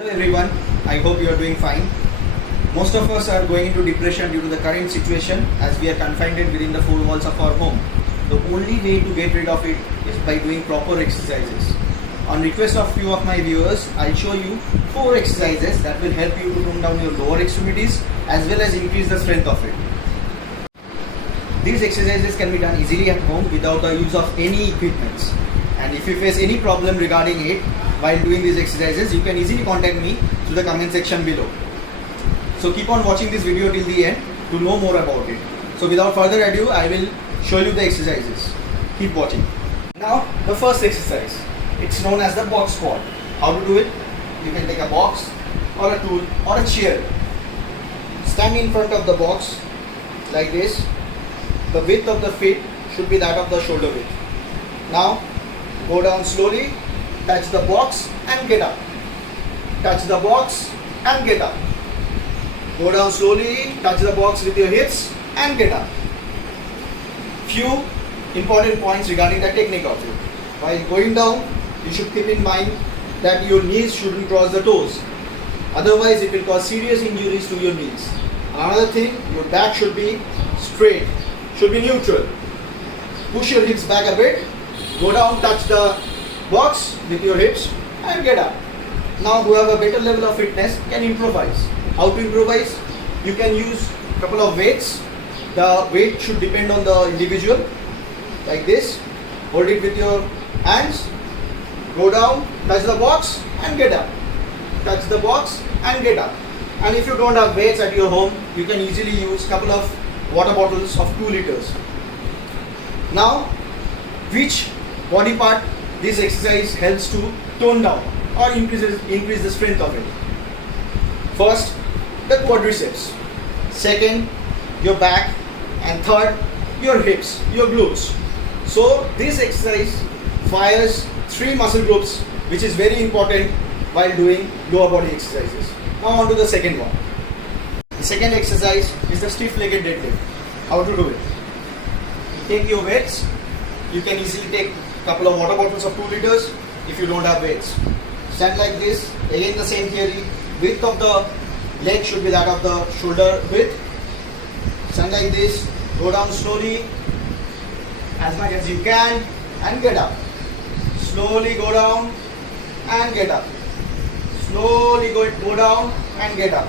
Hello everyone, I hope you are doing fine. Most of us are going into depression due to the current situation as we are confined within the four walls of our home. The only way to get rid of it is by doing proper exercises. On request of few of my viewers, I'll show you 4 exercises that will help you to tone down your lower extremities as well as increase the strength of it. These exercises can be done easily at home without the use of any equipments. And if you face any problem regarding it while doing these exercises, you can easily contact me through the comment section below. So keep on watching this video till the end to know more about it. So without further ado, I will show you the exercises. Keep watching. Now the first exercise, it's known as the box squat. How to do it? You can take a box or a tool or a chair. Stand in front of the box like this. The width of the feet should be that of the shoulder width. Now go down slowly, touch the box and get up. Touch the box and get up. Go down slowly, touch the box with your hips and get up. Few important points regarding the technique of it. While going down, you should keep in mind that your knees shouldn't cross the toes. Otherwise, it will cause serious injuries to your knees. Another thing, your back should be straight, should be neutral. Push your hips back a bit. Go down, touch the box with your hips and get up. Now who have a better level of fitness can improvise. How to improvise? You can use a couple of weights. The weight should depend on the individual. Like this. Hold it with your hands. Go down, touch the box and get up. Touch the box and get up. And if you don't have weights at your home, you can easily use a couple of water bottles of 2 liters. Now, which body part this exercise helps to tone down or increase the strength of it? First, the quadriceps. Second, your back. And third, your hips, your glutes. So this exercise fires 3 muscle groups, which is very important while doing lower body exercises. Now on to the second one. The second exercise is the stiff-legged deadlift. How to do it? Take your weights. You can easily take a couple of water bottles of 2 liters if you don't have weights. Stand like this. Again the same theory. Width of the leg should be that of the shoulder width. Stand like this. Go down slowly as much as you can and get up. Slowly go down and get up. Slowly go down and get up.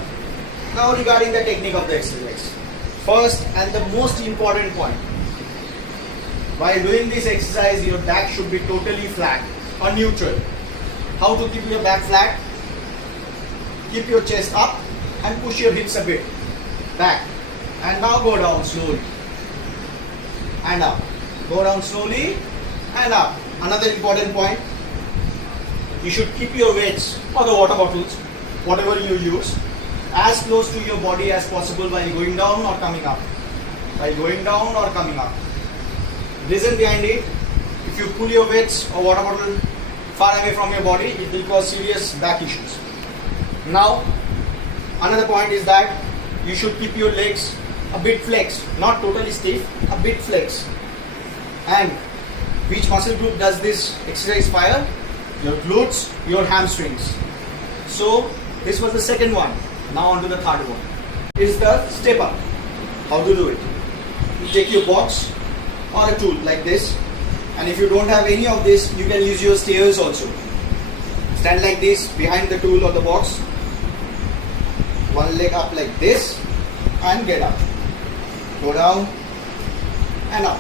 Now regarding the technique of the exercise. First and the most important point. While doing this exercise, your back should be totally flat or neutral. How to keep your back flat? Keep your chest up and push your hips a bit back. And now go down slowly and up. Go down slowly and up. Another important point. You should keep your weights or the water bottles, whatever you use, as close to your body as possible while going down or coming up. While going down or coming up. Reason behind it, if you pull your weights or water bottle far away from your body, it will cause serious back issues. Now, another point is that you should keep your legs a bit flexed, not totally stiff, a bit flexed. And which muscle group does this exercise fire? Your glutes, your hamstrings. So, this was the second one. Now on to the third one. Is the step up. How to do it? You take your box or a tool like this, and if you don't have any of this, you can use your stairs also. Stand like this behind the tool or the box, one leg up like this and get up. Go down and up.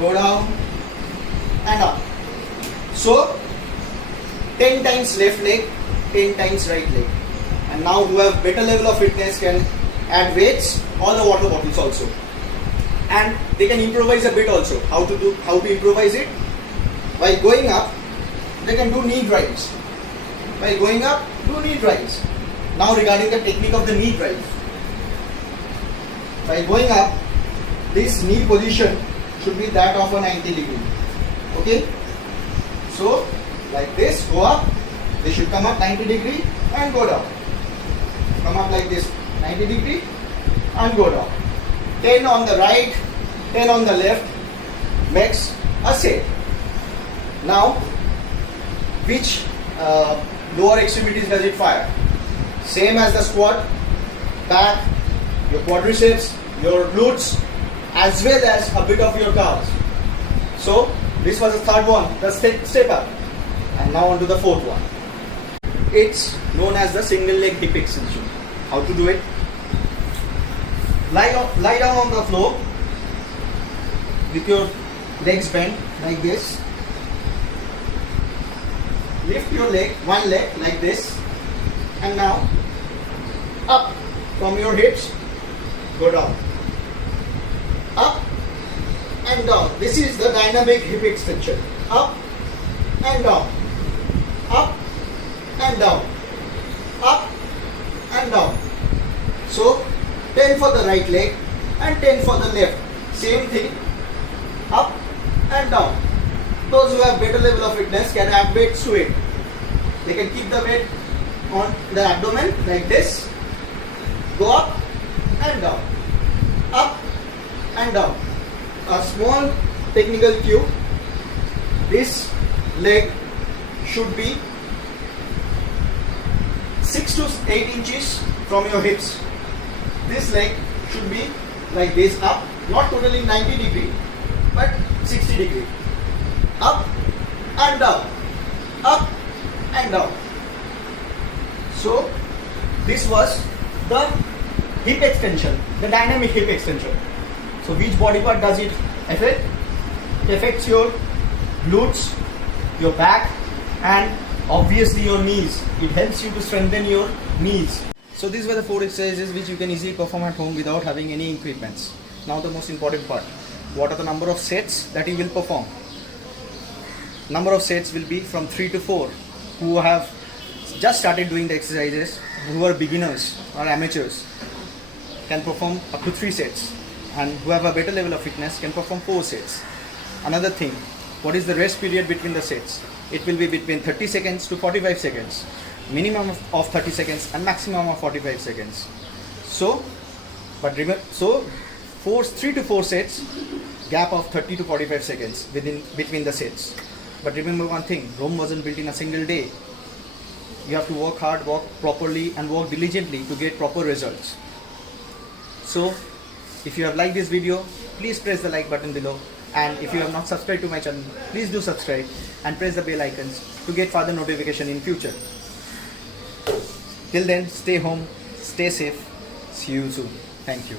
Go down and up. So 10 times left leg, 10 times right leg. And now who have better level of fitness can add weights or the water bottles also. And they can improvise a bit also. How to improvise it? While going up, they can do knee drives. While going up, do knee drives. Now regarding the technique of the knee drive. While going up, this knee position should be that of a 90 degree. Okay? So, like this, go up. They should come up 90 degree and go down. Come up like this, 90 degree and go down. 10 on the right, 10 on the left makes a set. Now, which lower extremities does it fire. Same as the squat, back, your quadriceps, your glutes, as well as a bit of your calves. So this was the third one, the step up. And now on to the fourth one. It's known as the single leg hip extension. How to do it? Lie down on the floor with your legs bent like this. Lift your leg, one leg like this, and now up from your hips, go down, up and down. This is the dynamic hip extension. Up and down, up and down, up and down. So 10 for the right leg and 10 for the left. Same thing, up and down. Those who have better level of fitness can add weights to it. They can keep the weight on the abdomen like this, go up and down, up and down. A small technical cue, this leg should be 6 to 8 inches from your hips. This leg should be like this, up, not totally 90 degree, but 60 degree. Up and down, up and down. So this was the hip extension, the dynamic hip extension. So which body part does it affect? It affects your glutes, your back, and obviously your knees. It helps you to strengthen your knees. So these were the 4 exercises which you can easily perform at home without having any equipments. Now the most important part. What are the number of sets that you will perform? Number of sets will be from 3 to 4. Who have just started doing the exercises, who are beginners or amateurs, can perform up to 3 sets, and who have a better level of fitness can perform 4 sets. Another thing, what is the rest period between the sets? It will be between 30 seconds to 45 seconds. Minimum of 30 seconds and maximum of 45 seconds. So, but remember, 3 to 4 sets, gap of 30 to 45 seconds between the sets. But remember one thing, Rome wasn't built in a single day. You have to work hard, work properly, and work diligently to get proper results. So, if you have liked this video, please press the like button below. And if you have not subscribed to my channel, please do subscribe and press the bell icons to get further notification in future. Till then, stay home, stay safe. See you soon. Thank you.